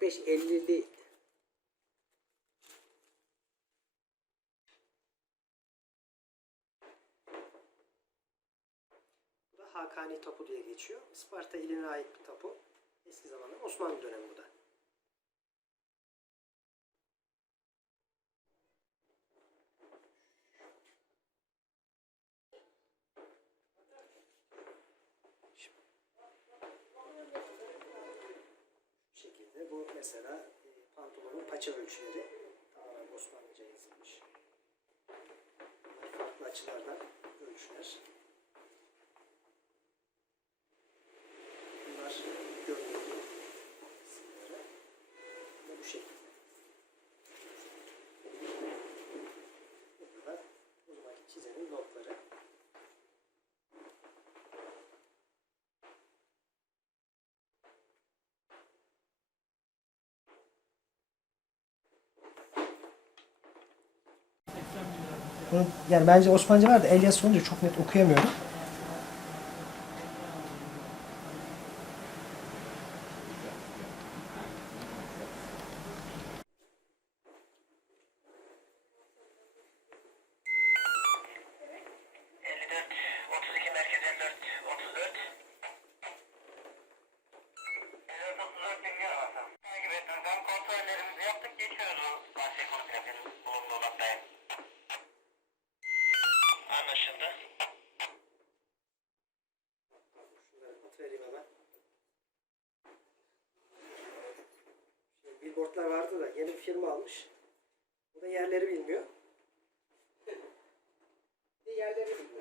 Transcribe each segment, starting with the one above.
45-50'li Bu da Hakani topu diye geçiyor. Isparta iline ait bir tapu. Eski zamanda Osmanlı dönemi bu da. Mesela e, pantolonun paça ölçüleri tamamen Osmanlıca yazılmış. Farklı açılardan ölçüler. Bunlar gömleği isimleri. Ve bu şekilde. Burada da uzmanki çizenin notları. Yani bence Osmanlıca var da el olunca çok net okuyamıyorum. Billboardlar vardı da yeni bir firma almış. Bu da yerleri bilmiyor. Yerleri bilmiyorlar.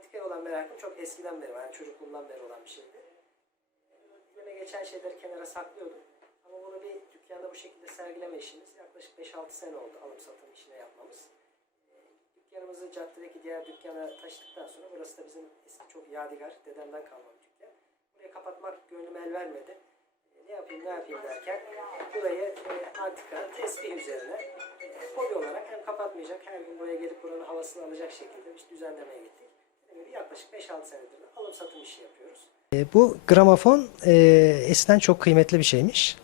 Antikaya olan merakım çok eskiden beri var. Yani çocukluğumdan beri olan bir şeydi. Güne geçen şeyleri kenara saklıyordum. Ama bunu bir dükkanda bu şekilde sergileme işimiz yaklaşık 5-6 sene oldu alım satım işine yapmamız. Ee, Dükkanımızı caddedeki diğer dükkana taşıdıktan sonra burası da bizim eski çok yadigar, dedemden kalma bir dükkan. Burayı kapatmak gönlüm el vermedi. Ee, Ne yapayım ne yapayım derken burayı e, antika, tesbih üzerine e, hobi olarak hem kapatmayacak her gün buraya gelip buranın havasını alacak şekilde bir düzenlemeye gittik. Gibi yaklaşık 5-6 senedir alım satım işi yapıyoruz. E, Bu gramofon e, eskiden çok kıymetli bir şeymiş.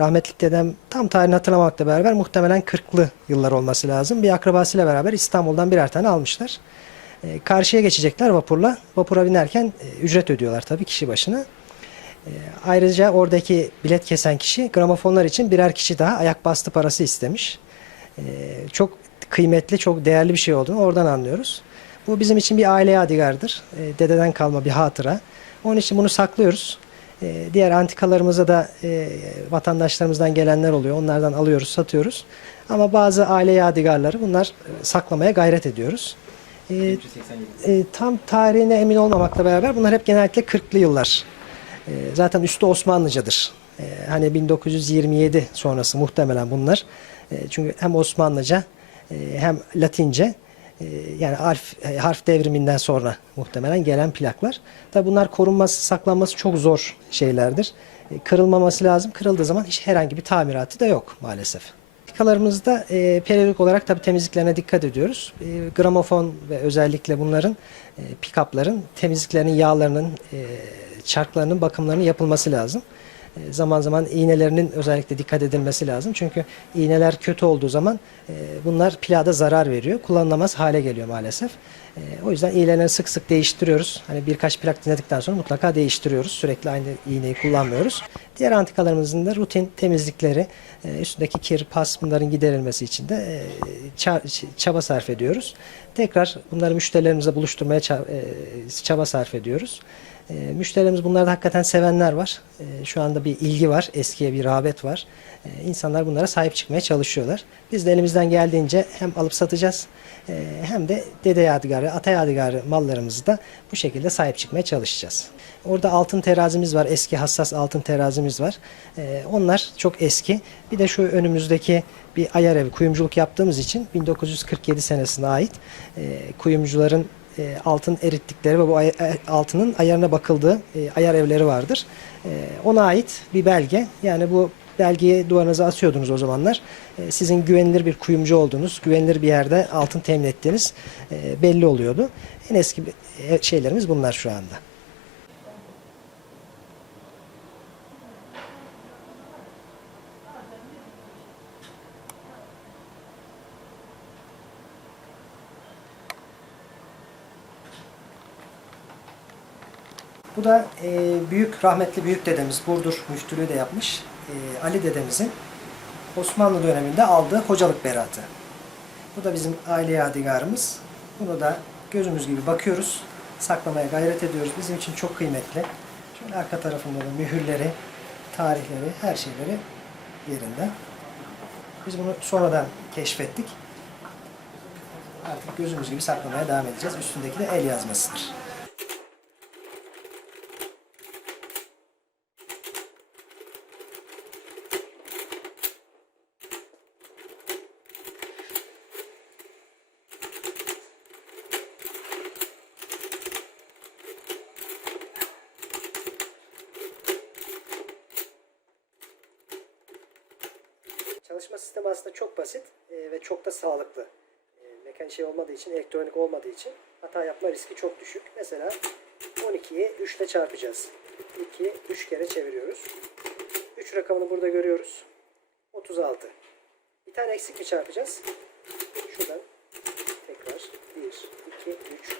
Rahmetli dedem tam tarihini hatırlamakla beraber muhtemelen 40'lı yıllar olması lazım. Bir akrabasıyla beraber İstanbul'dan birer tane almışlar. E, karşıya geçecekler vapurla. Vapura binerken e, ücret ödüyorlar tabii kişi başına. E, ayrıca oradaki bilet kesen kişi gramofonlar için birer kişi daha ayak bastı parası istemiş. E, çok kıymetli, çok değerli bir şey olduğunu oradan anlıyoruz. Bu bizim için bir aile yadigardır. E, dededen kalma bir hatıra. Onun için bunu saklıyoruz. E, diğer antikalarımıza da e, vatandaşlarımızdan gelenler oluyor. Onlardan alıyoruz, satıyoruz. Ama bazı aile yadigarları bunlar e, saklamaya gayret ediyoruz. E, tam tarihine emin olmamakla beraber bunlar hep genellikle 40'lı yıllar. E, zaten üstü Osmanlıcadır. E, hani 1927 sonrası muhtemelen bunlar. E, çünkü hem Osmanlıca e, hem Latince yani harf, e, harf devriminden sonra muhtemelen gelen plaklar. Tabi bunlar korunması, saklanması çok zor şeylerdir. E, Kırılmaması lazım. Kırıldığı zaman hiç herhangi bir tamiratı da yok maalesef. Plakalarımızda e, periyodik olarak tabi temizliklerine dikkat ediyoruz. E, gramofon ve özellikle bunların e, pick-up'ların temizliklerinin yağlarının, e, çarklarının bakımlarının yapılması lazım. E, zaman zaman iğnelerinin özellikle dikkat edilmesi lazım. Çünkü iğneler kötü olduğu zaman e, bunlar plada zarar veriyor. Kullanılamaz hale geliyor maalesef. E, o yüzden iğneleri sık sık değiştiriyoruz. Hani birkaç plak dinledikten sonra mutlaka değiştiriyoruz. Sürekli aynı iğneyi kullanmıyoruz. Diğer antikalarımızın da rutin temizlikleri, e, üstündeki kir, pas bunların giderilmesi için de e, ça- çaba sarf ediyoruz. Tekrar bunları müşterilerimizle buluşturmaya ça- e, çaba sarf ediyoruz. E, müşterilerimiz bunlarda hakikaten sevenler var. E, şu anda bir ilgi var, eskiye bir rağbet var. E, insanlar bunlara sahip çıkmaya çalışıyorlar. Biz de elimizden geldiğince hem alıp satacağız e, hem de dede yadigarı, ata yadigarı mallarımızı da bu şekilde sahip çıkmaya çalışacağız. Orada altın terazimiz var, eski hassas altın terazimiz var. E, onlar çok eski. Bir de şu önümüzdeki bir ayar evi, kuyumculuk yaptığımız için 1947 senesine ait e, kuyumcuların e, altın erittikleri ve bu ay- ay- altının ayarına bakıldığı e, ayar evleri vardır. E, ona ait bir belge. Yani bu belgeyi duvarınıza asıyordunuz o zamanlar. E, sizin güvenilir bir kuyumcu olduğunuz, güvenilir bir yerde altın temin ettiğiniz e, belli oluyordu. En eski e, şeylerimiz bunlar şu anda. Bu da e, büyük rahmetli büyük dedemiz Burdur müftülüğü de yapmış. E, Ali dedemizin Osmanlı döneminde aldığı hocalık beratı. Bu da bizim aile yadigarımız. Bunu da gözümüz gibi bakıyoruz. Saklamaya gayret ediyoruz. Bizim için çok kıymetli. Şöyle arka tarafında da mühürleri, tarihleri, her şeyleri yerinde. Biz bunu sonradan keşfettik. Artık gözümüz gibi saklamaya devam edeceğiz. Üstündeki de el yazmasıdır. Çalışma sistemi aslında çok basit e, ve çok da sağlıklı. E, mekanik şey olmadığı için, elektronik olmadığı için hata yapma riski çok düşük. Mesela 12'yi 3 ile çarpacağız. 2, 3 kere çeviriyoruz. 3 rakamını burada görüyoruz. 36. Bir tane eksik mi çarpacağız? Şuradan tekrar 1, 2, 3.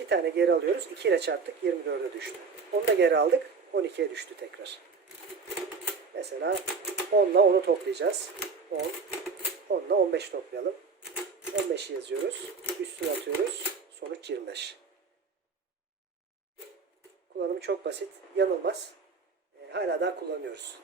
Bir tane geri alıyoruz. 2 ile çarptık. 24'e düştü. Onu da geri aldık. 12'ye düştü tekrar. Mesela 10 ile 10'u toplayacağız. 10. 10 ile 15 toplayalım. 15'i yazıyoruz. Üstüne atıyoruz. Sonuç 25. Kullanımı çok basit. Yanılmaz. E, hala daha kullanıyoruz.